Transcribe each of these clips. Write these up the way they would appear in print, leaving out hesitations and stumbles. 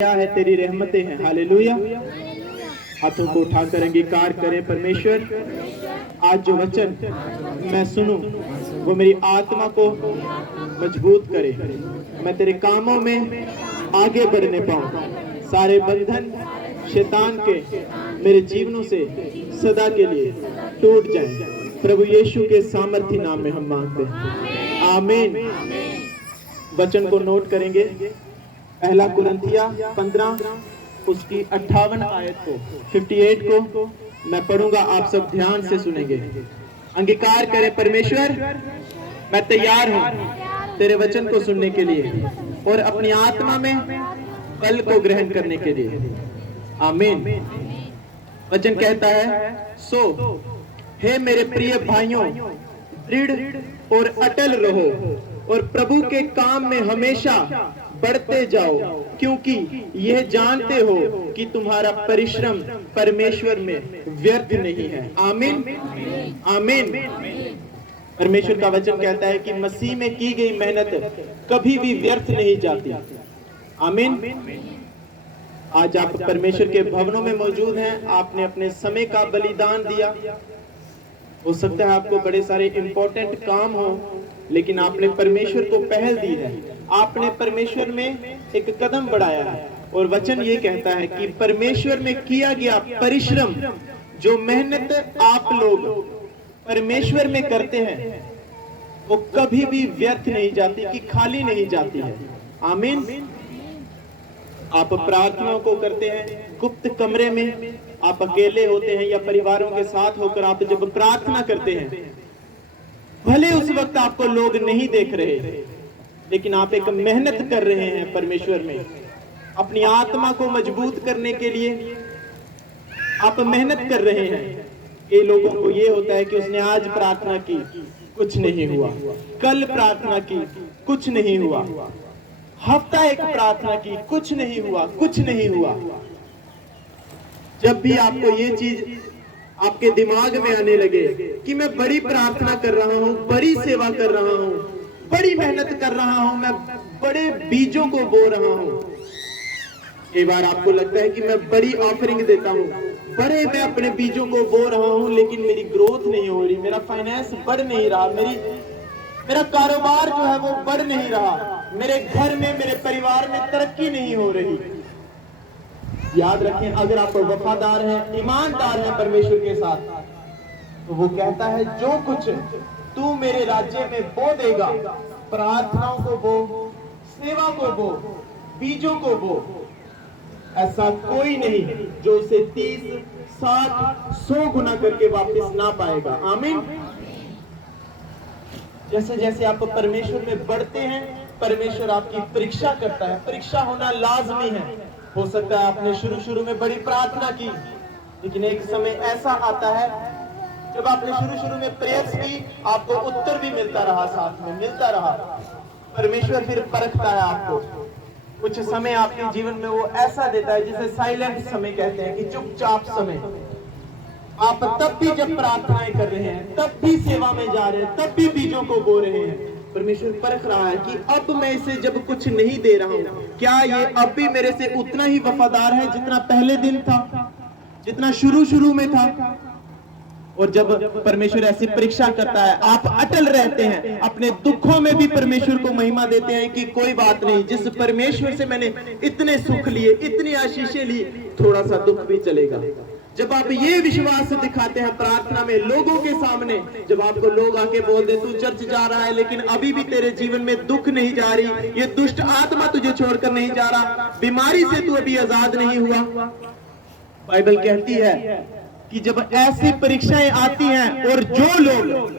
क्या है, तेरी रहमतें हैं। हालेलुया। हाथों को उठाकर अंगीकार करें। परमेश्वर, आज जो वचन मैं सुनूं वो मेरी आत्मा को मजबूत करे, मैं तेरे कामों में आगे बढ़ने पाऊं। सारे बंधन शैतान के मेरे जीवनों से सदा के लिए टूट जाएं। प्रभु यीशु के सामर्थी नाम में हम मांगते हैं, आमीन। वचन को नोट करेंगे। पहला कुरिन्थिया 15 उसकी 58 आयत को 58 को मैं पढ़ूंगा, आप सब ध्यान से सुनेंगे। अंगीकार करें। परमेश्वर, मैं तैयार हूं तेरे वचन को सुनने के लिए और अपनी आत्मा में बल को ग्रहण करने के लिए, आमीन। वचन कहता है, सो हे मेरे प्रिय भाइयों, दृढ़ और अटल रहो और प्रभु के काम में हमेशा बढ़ते जाओ, क्योंकि यह जानते हो कि तुम्हारा परिश्रम परमेश्वर में व्यर्थ नहीं है। आमीन, आमीन। परमेश्वर का वचन कहता है कि मसीह में की गई मेहनत कभी भी व्यर्थ नहीं जाती। आमीन। आज आप परमेश्वर के भवनों में मौजूद हैं, आपने अपने समय का बलिदान दिया। हो सकता है आपको बड़े सारे इंपॉर्टेंट काम हो, लेकिन आपने परमेश्वर को पहल दी है, आपने परमेश्वर में एक कदम बढ़ाया है। और वचन ये कहता है कि परमेश्वर में किया गया परिश्रम, जो मेहनत आप लोग परमेश्वर में करते हैं, वो कभी भी व्यर्थ नहीं जाती, कि खाली नहीं जाती है। आमीन। आप प्रार्थनाओं को करते हैं गुप्त कमरे में, आप अकेले होते हैं या परिवारों के साथ होकर आप जब प्रार्थना करते हैं, भले उस वक्त आपको लोग नहीं देख रहे, लेकिन आप एक मेहनत कर रहे हैं परमेश्वर में अपनी आत्मा को मजबूत करने के लिए। आप मेहनत कर रहे हैं। ये लोगों को ये होता है कि उसने आज प्रार्थना की, कुछ नहीं हुआ, कल प्रार्थना की, कुछ नहीं हुआ, हफ्ता एक प्रार्थना की, कुछ नहीं हुआ, कुछ नहीं हुआ। जब भी आपको ये चीज आपके दिमाग में आने लगे कि मैं बड़ी प्रार्थना कर रहा हूं, बड़ी सेवा कर रहा हूं, बड़ी मेहनत कर रहा हूं, मैं बड़े बीजों को बो रहा हूं, कई बार आपको लगता है कि मैं बड़ी ऑफरिंग देता हूं, बड़े मैं अपने बीजों को बो रहा हूं, लेकिन मेरी ग्रोथ नहीं हो रही, मेरा फाइनेंस बढ़ नहीं रहा, मेरा कारोबार जो है वो बढ़ नहीं रहा, मेरे घर में, मेरे परिवार में तरक्की नहीं हो रही। याद रखें, अगर आप वफादार हैं, ईमानदार हैं परमेश्वर के साथ, तो वो कहता है जो कुछ तू मेरे राज्य में बो देगा, प्रार्थनाओं को बो, सेवा को बो, बीजों को बो, ऐसा कोई नहीं जो उसे 30, 60, 100 गुना करके वापस ना पाएगा। आमीन। जैसे जैसे आप परमेश्वर में बढ़ते हैं, परमेश्वर आपकी परीक्षा करता है। परीक्षा होना लाजमी है। हो सकता है आपने शुरू में बड़ी प्रार्थना की, लेकिन एक समय ऐसा आता है जब आपने शुरू में प्रयास की, आपको उत्तर भी मिलता रहा, साथ में मिलता रहा। परमेश्वर फिर परखता है आपको। कुछ समय आपके जीवन में वो ऐसा देता है जिसे साइलेंट समय कहते हैं, कि चुपचाप समय। आप तब भी जब प्रार्थनाएं कर रहे हैं, तब भी सेवा में जा रहे हैं, तब भी बीजों को बो रहे हैं, परमेश्वर परख रहा है कि अब मैं इसे जब कुछ नहीं दे रहा हूं, क्या ये अब भी मेरे से उतना ही वफादार है जितना पहले दिन था, जितना शुरू में था। और जब परमेश्वर ऐसी परीक्षा करता है, आप अटल रहते हैं, अपने दुखों में भी परमेश्वर को महिमा देते हैं कि कोई बात नहीं, जिस परमेश्वर से मैंने इतने सुख लिए, इतनी आशीषें ली, थोड़ा सा दुख भी चलेगा। जब आप ये विश्वास दिखाते हैं प्रार्थना में लोगों के सामने, जब आपको लोग आके बोल दे तू चर्च जा रहा है लेकिन अभी भी तेरे जीवन में दुख नहीं जा रही, ये दुष्ट आत्मा तुझे छोड़कर नहीं जा रहा, बीमारी से तू अभी आजाद नहीं हुआ, बाइबल कहती है कि जब ऐसी परीक्षाएं आती हैं और जो लोग,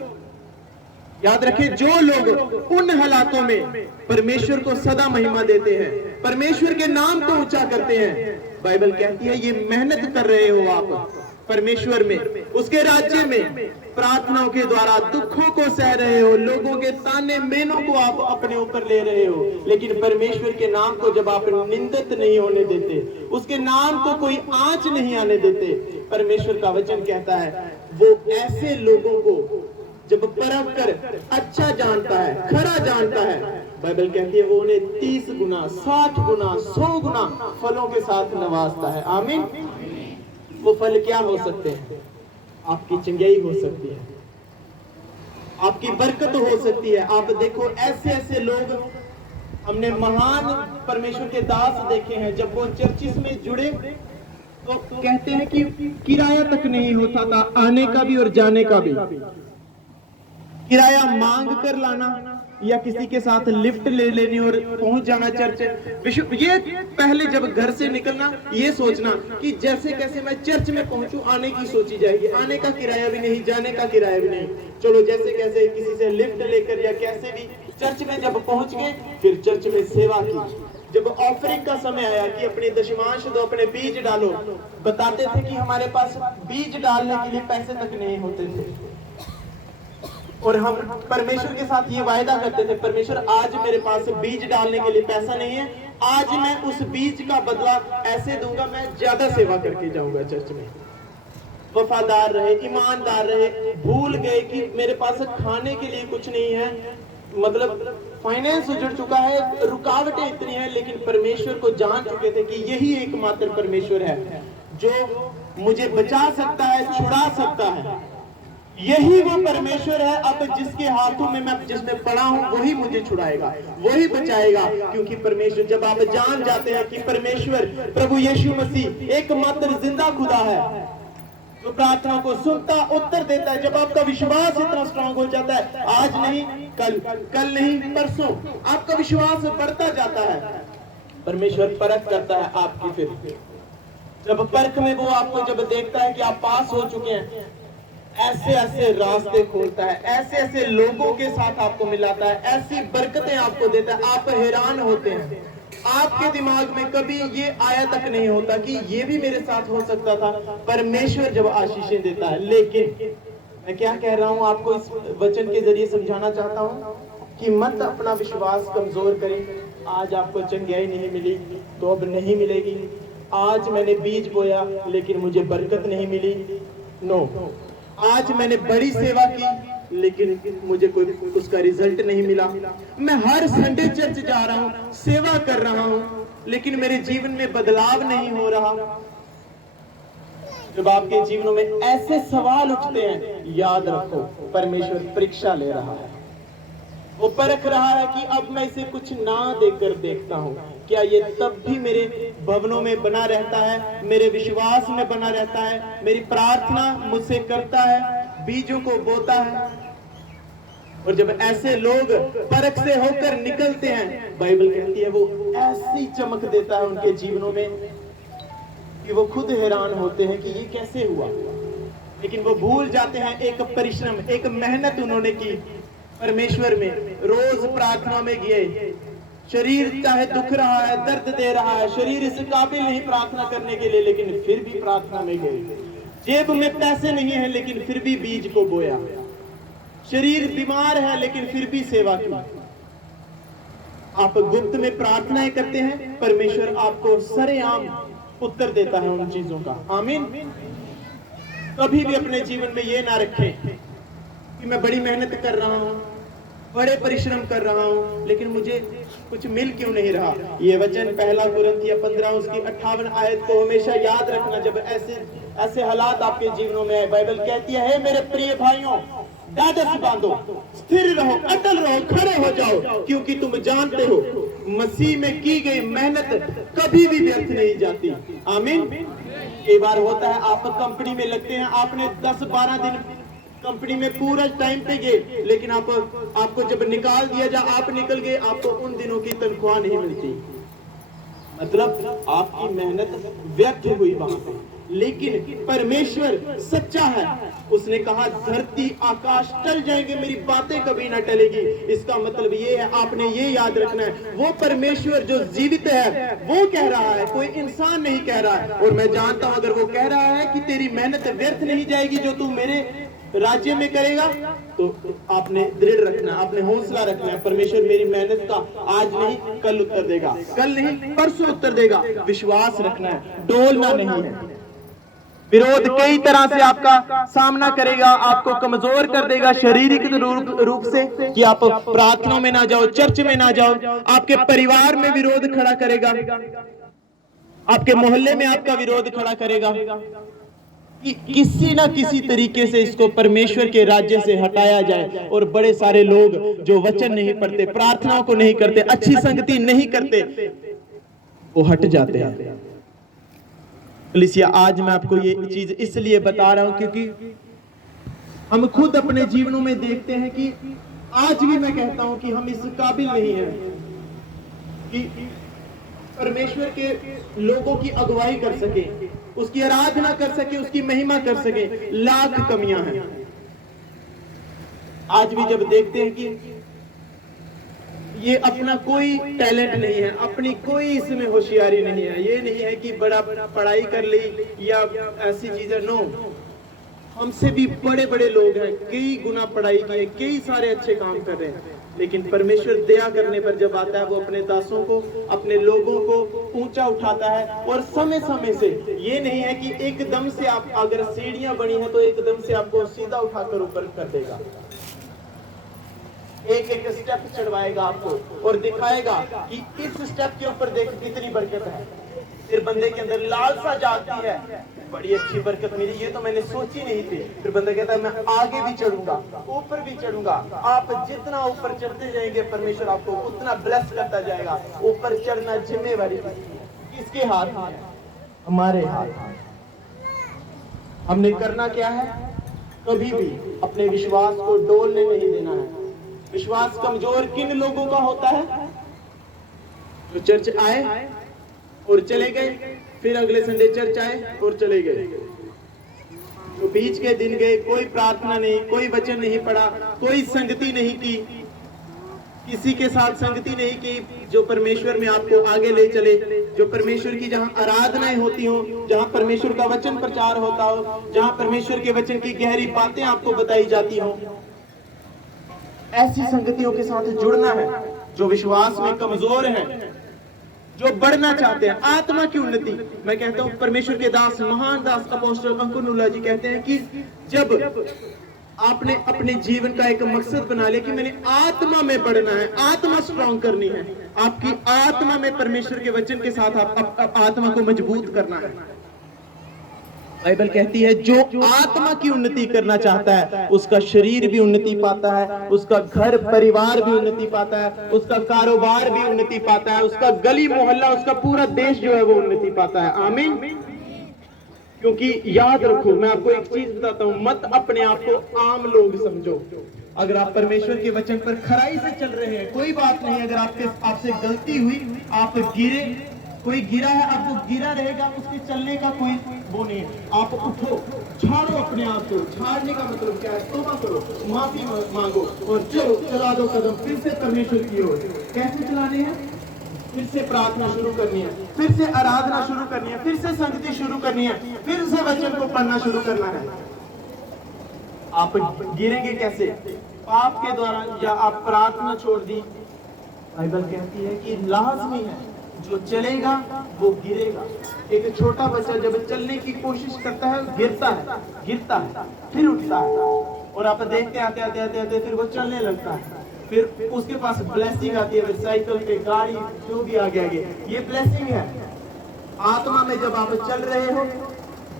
याद रखें, जो लोग उन हालातों में परमेश्वर को सदा महिमा देते हैं, परमेश्वर के नाम को ऊंचा करते हैं, बाइबल कहती है ये मेहनत कर रहे हो आप परमेश्वर में, उसके राज्य में, प्रार्थनाओं के द्वारा दुखों को सह रहे हो, लोगों के ताने मेनों को आप अपने ऊपर ले रहे हो, लेकिन परमेश्वर के नाम को जब आप निंदित नहीं होने देते, उसके नाम को कोई आंच नहीं आने देते, परमेश्वर का वचन कहता है वो ऐसे लोगों को जब परख कर अच्छा जानता है, खरा जानता है, बाइबल कहती है वो उन्हें 30 गुना, 60 गुना, 100 गुना फलों के साथ नवाजता है। आमीन। वो फल क्या हो सकते हैं? आपकी चंगाई हो सकती है, आपकी बरकत हो सकती है। आप देखो ऐसे ऐसे लोग, हमने महान परमेश्वर के दास देखे हैं, जब वो चर्चिस में जुड़े तो कहते हैं कि किराया तक नहीं होता था, आने का भी और जाने का भी। किराया मांग कर लाना या किसी के साथ लिफ्ट ले लेनी और पहुंच जाना चर्च। ये पहले जब घर से निकलना ये सोचना कि जैसे कैसे मैं चर्च में पहुंचूं, आने की सोची जाएगी, आने का किराया भी नहीं, जाने का किराया भी नहीं, चलो जैसे कैसे किसी से लिफ्ट लेकर या कैसे भी चर्च में जब पहुंच गए, फिर चर्च में सेवा की। जब ऑफरिंग का समय आया कि अपने दशमांश दो, अपने बीज डालो, बताते थे कि हमारे पास बीज डालने के लिए पैसे तक नहीं होते थे, और हम परमेश्वर के साथ ये वायदा करते थे, परमेश्वर आज मेरे पास बीज डालने के लिए पैसा नहीं है, आज मैं उस बीज का बदला ऐसे दूंगा, मैं ज्यादा सेवा करके जाऊंगा चर्च में। वफादार रहे, ईमानदार रहे, भूल गए कि मेरे पास खाने के लिए कुछ नहीं है, मतलब फाइनेंस उजड़ चुका है, रुकावटें इतनी हैं, लेकिन परमेश्वर को जान चुके थे कि यही एकमात्र परमेश्वर है जो मुझे बचा सकता है, छुड़ा सकता है। यही वो परमेश्वर है अब जिसके हाथों में मैं जिसमें पड़ा हूं, वही मुझे छुड़ाएगा, वही बचाएगा। क्योंकि परमेश्वर, जब आप जान जाते हैं कि परमेश्वर प्रभु यीशु मसीह एकमात्र जिंदा खुदा है, तो प्रार्थना को सुनता, उत्तर देता है। जब आपका विश्वास इतना स्ट्रांग हो जाता है, आज नहीं कल, कल नहीं परसों, आपका विश्वास बढ़ता जाता है, परमेश्वर परख करता है आपकी। फिर जब परख में वो आपको जब देखता है कि आप पास हो चुके हैं, ऐसे ऐसे रास्ते खोलता है, ऐसे ऐसे लोगों के साथ आपको मिलाता है, ऐसी बरकतें आपको देता है, आप हैरान होते हैं। आपके दिमाग में कभी ये आया तक नहीं होता कि ये भी मेरे साथ हो सकता था। परमेश्वर जब आशीषें देता है, लेकिन मैं क्या कह रहा हूं, आपको इस वचन के जरिए समझाना चाहता हूं कि मत अपना विश्वास कमजोर करें। आज आपको चंगाई नहीं मिली तो अब नहीं मिलेगी, आज मैंने बीज बोया लेकिन मुझे बरकत नहीं मिली, नो, आज मैंने बड़ी सेवा की लेकिन मुझे कोई उसका रिजल्ट नहीं मिला, मैं हर संडे चर्च जा रहा हूं, सेवा कर रहा हूं, लेकिन मेरे जीवन में बदलाव नहीं हो रहा। जब आपके जीवनों में ऐसे सवाल उठते हैं, याद रखो परमेश्वर परीक्षा ले रहा है, वो परख रहा है कि अब मैं इसे कुछ ना देकर देखता हूं, क्या ये तब भी मेरे भवनों में बना रहता है, मेरे विश्वास में बना रहता है, मेरी प्रार्थना मुझसे करता है, बीजों को बोता है। और जब ऐसे लोग परख से होकर निकलते हैं, बाइबल कहती है वो ऐसी चमक देता है उनके जीवनों में कि वो खुद हैरान होते हैं कि ये कैसे हुआ। लेकिन वो भूल जाते हैं एक परिश्रम, एक मेहनत उन्होंने की परमेश्वर में, रोज प्रार्थना में गए, शरीर चाहे दुख रहा है, दर्द दे रहा है, शरीर इस काबिल नहीं प्रार्थना करने के लिए, लेकिन फिर भी प्रार्थना में गए, जेब में पैसे नहीं है लेकिन फिर भी बीज को बोया, शरीर बीमार है लेकिन फिर भी सेवा की। आप गुप्त में प्रार्थनाएं करते हैं, परमेश्वर आपको सरेआम उत्तर देता है उन चीजों का। आमीन। कभी भी अपने जीवन में ये ना रखें कि मैं बड़ी मेहनत कर रहा हूं, बड़े परिश्रम कर रहा हूं, लेकिन मुझे कुछ मिल क्यों नहीं रहा। ये वचन पहला कुरिन्थियों 15 उसकी 58 आयत को हमेशा याद रखना। जब ऐसे ऐसे हालात आपके जीवनों में आए, बाइबल कहती है मेरे प्रिय भाइयों, ढाढ़स बांधो, स्थिर रहो, अटल रहो, खड़े हो जाओ, क्योंकि तुम जानते हो मसीह में की गई मेहनत कभी भी व्यर्थ नहीं जाती। आमीन। कई बार होता है आप कंपनी में लगते हैं, आपने 10-12 दिन कंपनी में पूरा टाइम पे गए, लेकिन आपको जब निकाल दिया जा, आप निकल गए, आपको उन दिनों की तनख्वाह नहीं मिलती, मतलब आपकी मेहनत व्यर्थ हुई वहां पे। लेकिन परमेश्वर सच्चा है, उसने कहा धरती आकाश टल जाएंगे, मेरी बातें कभी ना टलेगी। इसका मतलब ये है, आपने ये याद रखना है, वो परमेश्वर जो जीवित है वो कह रहा है, कोई इंसान नहीं कह रहा है। और मैं जानता हूं अगर वो कह रहा है कि तेरी मेहनत व्यर्थ नहीं जाएगी जो तू मेरे राज्य में करेगा, तो आपने दृढ़ रखना, आपने हौसला रखना है, परमेश्वर मेरी मेहनत का आज नहीं कल उत्तर देगा, कल नहीं परसों उत्तर देगा। विश्वास रखना है, डोलना नहीं है। विरोध कई तरह से आपका सामना करेगा, आपको कमजोर कर देगा शारीरिक रूप से कि आप प्रार्थना में ना जाओ, चर्च में ना जाओ। आपके परिवार में विरोध खड़ा करेगा, आपके मोहल्ले में आपका विरोध खड़ा करेगा कि किसी ना किसी तरीके से इसको परमेश्वर के राज्य से हटाया जाए। और बड़े सारे लोग जो वचन नहीं पढ़ते, प्रार्थनाओं को नहीं करते, अच्छी संगति नहीं करते, वो हट जाते हैं। कलीसिया, आज मैं आपको ये चीज इसलिए बता रहा हूं क्योंकि हम खुद अपने जीवनों में देखते हैं कि आज भी मैं कहता हूं कि हम इस काबिल नहीं हैं कि परमेश्वर के लोगों की अगुवाई कर सके, उसकी आराधना कर सके, उसकी महिमा कर सके। लाख कमियां हैं। आज भी जब देखते हैं कि ये अपना कोई टैलेंट नहीं है, अपनी कोई इसमें होशियारी नहीं है, ये नहीं है कि बड़ा पढ़ाई कर ली या ऐसी चीजें, नो, हमसे भी बड़े बड़े लोग हैं, कई गुना पढ़ाई किए, कई सारे अच्छे काम कर रहे हैं, लेकिन परमेश्वर दया करने पर जब आता है, वो अपने दासों को, अपने लोगों को ऊंचा उठाता है। और समय समय से, ये नहीं है कि एकदम से आप, अगर सीढ़ियां बनी है तो एकदम से आपको सीधा उठाकर ऊपर कर देगा। एक एक स्टेप चढ़वाएगा आपको और दिखाएगा कि इस स्टेप के ऊपर देख कितनी बरकत है। फिर बंदे के अंदर लालसा जागती है, बड़ी अच्छी बरकत मिली, ये तो मैंने सोची नहीं थी। फिर बंदा कहता है मैं आगे भी चढ़ूंगा, ऊपर भी चढ़ूंगा। आप जितना ऊपर चढ़ते जाएंगे, परमेश्वर आपको उतना ब्लेस करता जाएगा। ऊपर चढ़ना जिम्मेवारी किसके हाथ में है? हमारे हाथ में। हमने करना क्या है? कभी भी अपने विश्वास को डोलने नहीं देना है। विश्वास कमजोर किन लोगों का होता है? जो चर्च आए और चले गए, फिर अगले संडे चर्च आए और चले गए, तो बीच के दिन गए, कोई प्रार्थना नहीं, कोई वचन नहीं पढ़ा, कोई संगति नहीं की, किसी के साथ संगति नहीं की जो परमेश्वर में आपको आगे ले चले, जो परमेश्वर की जहां आराधनाएं होती हो, जहां परमेश्वर का वचन प्रचार होता हो, जहां परमेश्वर के वचन की गहरी बातें आपको बताई जाती हो, ऐसी संगतियों के साथ जुड़ना है। जो विश्वास में कमजोर हैं, जो बढ़ना चाहते हैं, आत्मा की उन्नति। मैं कहता हूं परमेश्वर के दास, महान दास अपोस्टल अंकुनुल्लाह जी कहते हैं कि जब आपने अपने जीवन का एक मकसद बना लिया कि मैंने आत्मा में बढ़ना है, आत्मा स्ट्रॉन्ग करनी है, आपकी आत्मा में परमेश्वर के वचन के साथ आप आत्मा को मजबूत करना है। बाइबल कहती है जो आत्मा की उन्नति करना चाहता है, उसका शरीर भी उन्नति पाता है, उसका घर परिवार भी उन्नति पाता है, उसका कारोबार भी उन्नति पाता है, उसका गली मोहल्ला, उसका पूरा देश जो है वो उन्नति पाता है। आमीन। क्योंकि याद रखो, मैं आपको एक चीज बताता हूं, मत अपने आप को आम लोग समझो। अगर आप परमेश्वर के वचन पर खराई से चल रहे हैं, कोई बात नहीं। अगर आपसे गलती हुई, आप गिरे, कोई गिरा है, अब वो गिरा रहेगा, उसके चलने का कोई वो नहीं है। आप उठो, झाड़ो अपने आप को। झाड़ने का मतलब क्या है? तौबा करो, माफी मांगो और चलो, चला दो कदम फिर से परमेश्वर की ओर। कैसे चलाने हैं? फिर से प्रार्थना शुरू करनी है, फिर से आराधना शुरू करनी है, फिर से संगति शुरू करनी है, फिर से वचन को पढ़ना शुरू करना है। आप गिरेंगे कैसे? पाप के द्वारा, या आप प्रार्थना छोड़ दी। बाइबल कहती है कि लाजमी है, जो चलेगा वो गिरेगा। एक छोटा बच्चा जब चलने की कोशिश करता है, गिरता है, फिर उठता है, और आप देखते आते आते आते आते फिर वो चलने लगता है। फिर उसके पास ब्लेसिंग आती है, साइकिल पे, गाड़ी, जो भी आगे आगे, ये ब्लेसिंग है। आत्मा में जब आप चल रहे हो,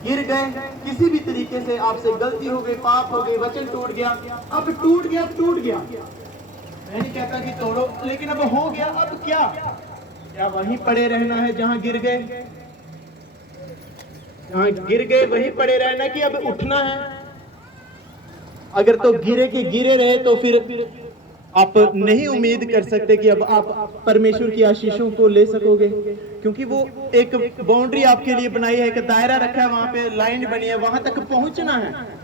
गिर गए किसी भी तरीके से, आपसे गलती हो गई, पाप हो गई, वचन टूट गया, अब टूट गया। मैं नहीं कहता कि तोड़ो, लेकिन अब हो गया, अब क्या वहीं पड़े रहना है जहां गिर गए? जहां गिर गए वहीं पड़े रहना कि अब उठना है? अगर तो गिरे रहे तो फिर आप नहीं उम्मीद कर सकते कि अब आप परमेश्वर की आशीषों को ले सकोगे, क्योंकि वो एक बाउंड्री आपके लिए बनाई है, एक दायरा रखा है, वहां पे लाइन बनी है, वहां तक पहुंचना है।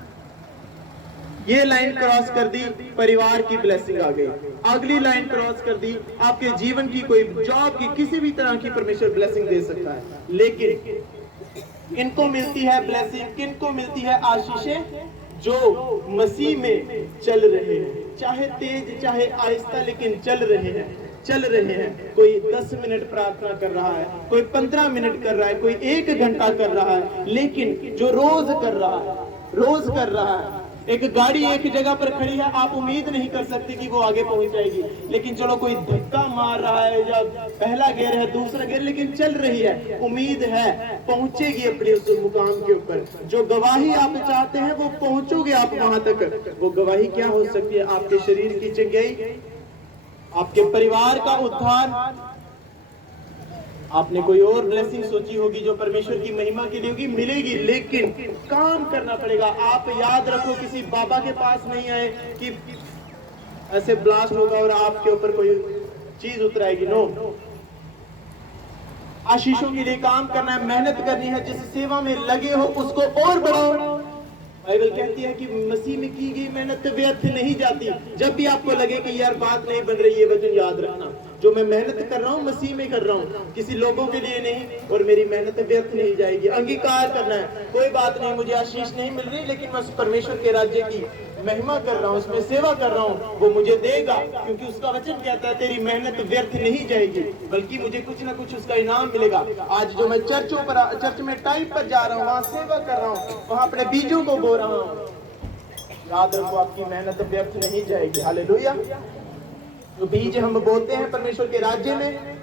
ये लाइन क्रॉस कर दी, परिवार की ब्लेसिंग आ गई। अगली लाइन क्रॉस कर दी, आपके जीवन की, कोई जॉब की, किसी भी तरह की परमेश्वर ब्लेसिंग दे सकता है। लेकिन किनको मिलती है ब्लेसिंग, किनको मिलती है आशीषें? जो मसीह में चल रहे हैं, चाहे तेज चाहे आहिस्ता, लेकिन चल रहे हैं। चल रहे हैं। कोई 10 मिनट प्रार्थना कर रहा है, कोई 15 मिनट कर रहा है, कोई 1 घंटा कर रहा है, लेकिन जो रोज कर रहा है, रोज कर रहा है। एक गाड़ी एक जगह पर खड़ी है, आप उम्मीद नहीं कर सकते कि वो आगे पहुंच जाएगी, लेकिन चलो कोई धक्का मार रहा है या पहला गियर है, दूसरा गियर, लेकिन चल रही है, उम्मीद है पहुंचेगी अपने उस मुकाम के ऊपर। जो गवाही आप चाहते हैं वो पहुंचोगे आप वहां तक। वो गवाही क्या हो सकती है? आपके शरीर की चंगाई, आपके परिवार का उद्धार। आपने कोई और ब्लेसिंग सोची होगी जो परमेश्वर की महिमा के लिए होगी, मिलेगी, लेकिन काम करना पड़ेगा। आप याद रखो, किसी बाबा के पास नहीं आए कि ऐसे ब्लास्ट होगा और आपके ऊपर कोई चीज उतराएगी। नो, आशीषों के लिए काम करना है, मेहनत करनी है। जिस सेवा में लगे हो उसको और बढ़ाओ। बाइबल कहती है कि मसीह में की गई मेहनत व्यर्थ नहीं जाती। जब भी आपको लगे कि यार बात नहीं बन रही, ये वचन याद रखना, जो मैं मेहनत कर रहा हूँ मसीह में कर रहा हूँ, किसी लोगों के लिए नहीं, और मेरी मेहनत व्यर्थ नहीं जाएगी। अंगीकार करना है, कोई बात नहीं, मुझे आशीष नहीं मिल रही, लेकिन मैं परमेश्वर के राज्य की महिमा कर रहा हूँ, उसमें सेवा कर रहा हूँ, वो मुझे देगा, क्योंकि उसका वचन कहता है तेरी मेहनत व्यर्थ नहीं जाएगी, बल्कि मुझे कुछ ना कुछ उसका इनाम मिलेगा। आज जो मैं चर्च में टाइप पर जा रहा हूँ, वहाँ सेवा कर रहा हूँ, वहाँ अपने बीजों को बो रहा हूँ, याद रखो आपकी मेहनत व्यर्थ नहीं जाएगी। हालेलुया। जो बीज हम बोते हैं परमेश्वर के राज्य में,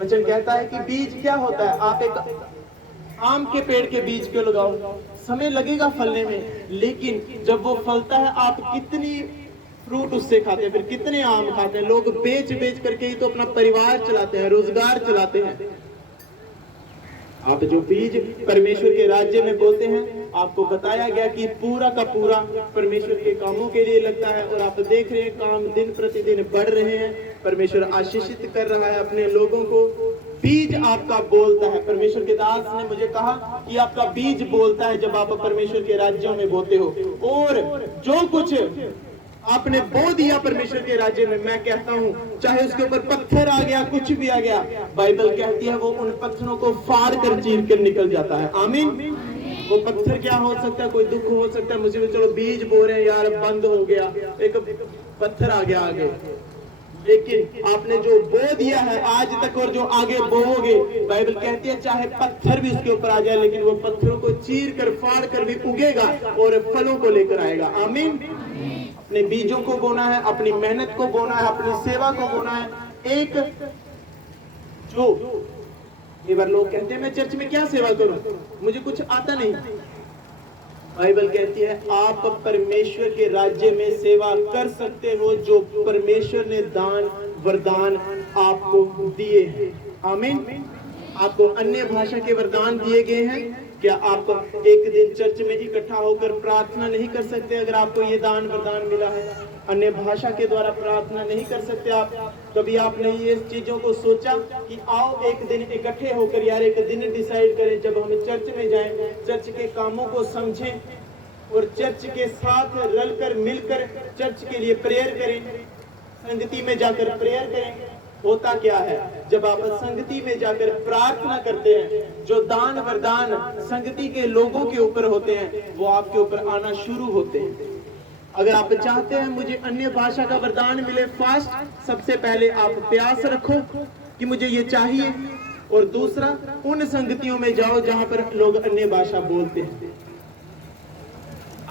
वचन कहता है कि बीज क्या होता है? आप एक आम के पेड़ के बीज को लगाओ, समय लगेगा फलने में, लेकिन जब वो फलता है आप कितनी फ्रूट उससे खाते हैं, फिर कितने आम खाते हैं। लोग बेच बेच करके ही तो अपना परिवार चलाते हैं, रोजगार चलाते हैं। आप जो बीज परमेश्वर के राज्य में बोते हैं, आपको बताया गया कि पूरा का पूरा परमेश्वर के कामों के लिए लगता है, और आप देख रहे हैं काम दिन प्रतिदिन बढ़ रहे हैं। परमेश्वर आशीषित कर रहा है अपने लोगों को। बीज आपका बोलता है। परमेश्वर के दास ने मुझे कहा कि आपका बीज बोलता है जब आप परमेश्वर के राज्यों में बोते हो, और जो कुछ आपने बो दिया परमेश्वर के राज्य में, मैं कहता हूँ चाहे उसके ऊपर पत्थर आ गया, कुछ भी आ गया, बाइबल कहती है वो उन पत्थरों को फाड़ कर चीर कर निकल जाता है। आमीन। वो पत्थर क्या हो सकता है? कोई दुख हो सकता है, मुझे चलो बीज बो रहे हैं यार, बंद हो गया, एक पत्थर आ गया आगे, लेकिन आपने जो बो दिया है आज तक और जो आगे बोओगे, बाइबल कहती है चाहे पत्थर भी उसके ऊपर आ जाए, लेकिन वो पत्थरों को चीर कर फाड़ कर भी उगेगा और फलों को लेकर आएगा। आमीन। अपने बीजों को बोना है, अपनी मेहनत को बोना है, अपनी सेवा को बोना है। एक जो कई बार लोग कहते हैं मैं चर्च में क्या सेवा करूं, मुझे कुछ आता नहीं। बाइबल कहती है आप परमेश्वर के राज्य में सेवा कर सकते हो जो परमेश्वर ने दान वरदान आपको दिए हैं। आमीन। आपको अन्य भाषा के वरदान दिए गए हैं। क्या आप एक दिन चर्च में इकट्ठा होकर प्रार्थना नहीं कर सकते? अगर आपको ये दान वरदान मिला है, अन्य भाषा के द्वारा प्रार्थना नहीं कर सकते आप? कभी आपने ये चीजों को सोचा कि आओ एक दिन इकट्ठे होकर यार एक दिन डिसाइड करें जब हम चर्च में जाएं, चर्च के कामों को समझें और चर्च के साथ रलकर मिलकर चर्च के लिए प्रेयर करें, संगति में जाकर प्रेयर करें। होता क्या है जब आप संगति में जाकर प्रार्थना करते हैं, जो दान वरदान संगति के लोगों के ऊपर होते हैं वो आपके ऊपर आना शुरू होते हैं। अगर आप चाहते हैं मुझे अन्य भाषा का वरदान मिले, फास्ट सबसे पहले आप प्यास रखो कि मुझे ये चाहिए, और दूसरा उन संगतियों में जाओ जहां पर लोग अन्य भाषा बोलते हैं।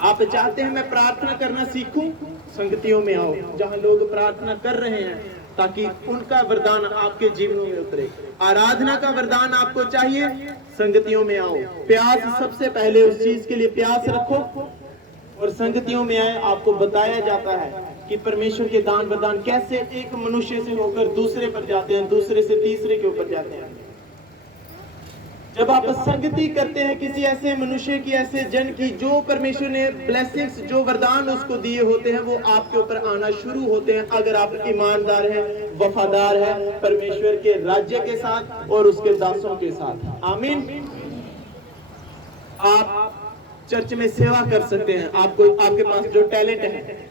आप चाहते हैं मैं प्रार्थना करना सीखूं, संगतियों में आओ जहां लोग प्रार्थना कर रहे हैं, ताकि उनका वरदान आपके जीवनों में उतरे। आराधना का वरदान आपको चाहिए, संगतियों में आओ। प्यास सबसे पहले उस चीज के लिए प्यास रखो और संगतियों में आए। आपको बताया जाता है कि परमेश्वर के दान वरदान कैसे एक मनुष्य से होकर दूसरे पर जाते हैं, दूसरे से तीसरे के ऊपर जाते हैं। जब आप संगति करते हैं किसी ऐसे मनुष्य की, ऐसे जन की जो परमेश्वर ने ब्लेसिंग्स, जो वरदान उसको दिए होते हैं, वो आपके ऊपर आना शुरू होते हैं। अगर आप ईमानदार हैं, वफादार हैं परमेश्वर के राज्य के साथ और उसके दासों के साथ। आमीन। आप चर्च में सेवा कर सकते हैं। आपको आपके पास जो टैलेंट है,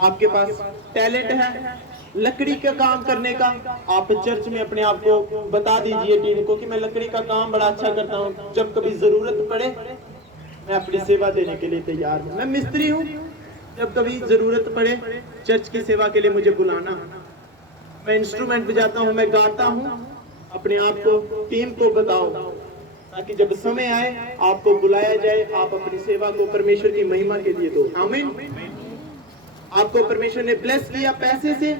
आपके पास टैलेंट है लकड़ी का काम करने का, आप चर्च में अपने आप को बता दीजिए टीम को कि मैं लकड़ी का काम बड़ा अच्छा करता हूँ, जब कभी जरूरत पड़े मैं अपनी सेवा देने के लिए तैयार हूँ। मैं मिस्त्री हूँ, जब कभी जरूरत पड़े चर्च की सेवा के लिए मुझे बुलाना। मैं इंस्ट्रूमेंट बजाता हूँ, मैं गाता हूँ, अपने आप को टीम को बताओ, ताकि जब समय आए आपको बुलाया जाए, आप अपनी सेवा को परमेश्वर की महिमा के लिए दो। आमीन। आपको परमेश्वर ने ब्लेस किया पैसे से,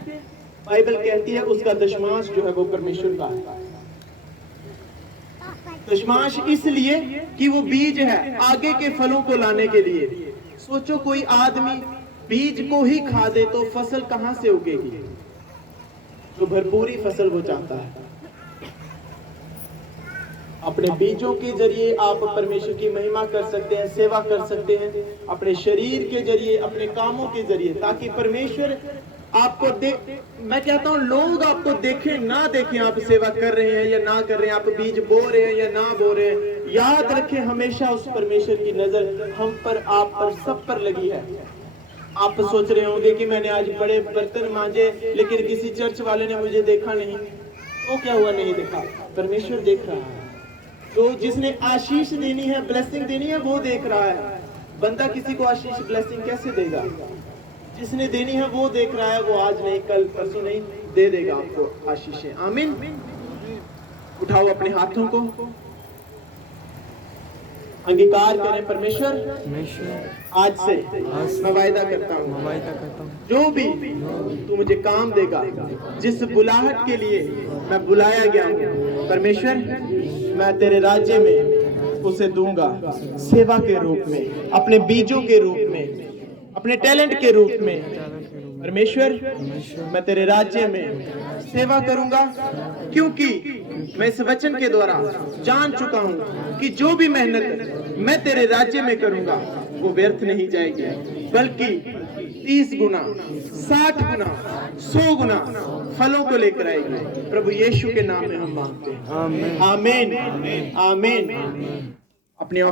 बाइबल कहती है उसका दशमांश जो है वो परमेश्वर का है। दशमांश इसलिए कि वो बीज है आगे के फलों को लाने के लिए। सोचो कोई आदमी बीज को ही खा दे तो फसल कहां से उगेगी? जो भरपूरी फसल वो चाहता है। अपने बीजों के जरिए आप परमेश्वर की महिमा कर सकते हैं, सेवा कर सकते हैं, अपने शरीर के जरिए, अपने कामों के जरिए, ताकि परमेश्वर आपको मैं कहता हूं लोग आपको देखें ना देखें आप सेवा कर रहे हैं या ना कर रहे हैं, आप बीज बो रहे हैं या ना बो रहे हैं, याद रखें हमेशा उस परमेश्वर की नजर हम पर, आप पर, सब पर लगी है। आप सोच रहे होंगे कि मैंने आज बड़े बर्तन मांजे लेकिन किसी चर्च वाले ने मुझे देखा नहीं। तो क्या हुआ नहीं देखा? परमेश्वर देख रहा है। तो जिसने आशीष देनी है, ब्लेसिंग देनी है, वो देख रहा है। बंदा किसी को आशीष ब्लेसिंग कैसे देगा? जिसने देनी है वो देख रहा है, वो आज नहीं कल परसों नहीं दे देगा आपको आशीषें। आमीन। उठाओ अपने हाथों को, अंगीकार करें परमेश्वर आज से मैं वायदा करता हूँ जो भी तू मुझे काम देगा, जिस बुलाहट के लिए मैं बुलाया गया हूँ परमेश्वर, मैं तेरे राज्य में उसे दूंगा सेवा के रूप में, अपने बीजों के रूप में, अपने टैलेंट के रूप में। परमेश्वर मैं तेरे राज्य में सेवा करूंगा, क्योंकि मैं इस वचन के द्वारा जान चुका हूं कि जो भी मेहनत मैं तेरे राज्य में करूंगा वो व्यर्थ नहीं जाएगी, बल्कि 30 गुना, 60 गुना, 100 गुना फलों को लेकर आएगी। प्रभु यीशु के नाम में हम मांगते हैं। आमीन, आमीन। अपने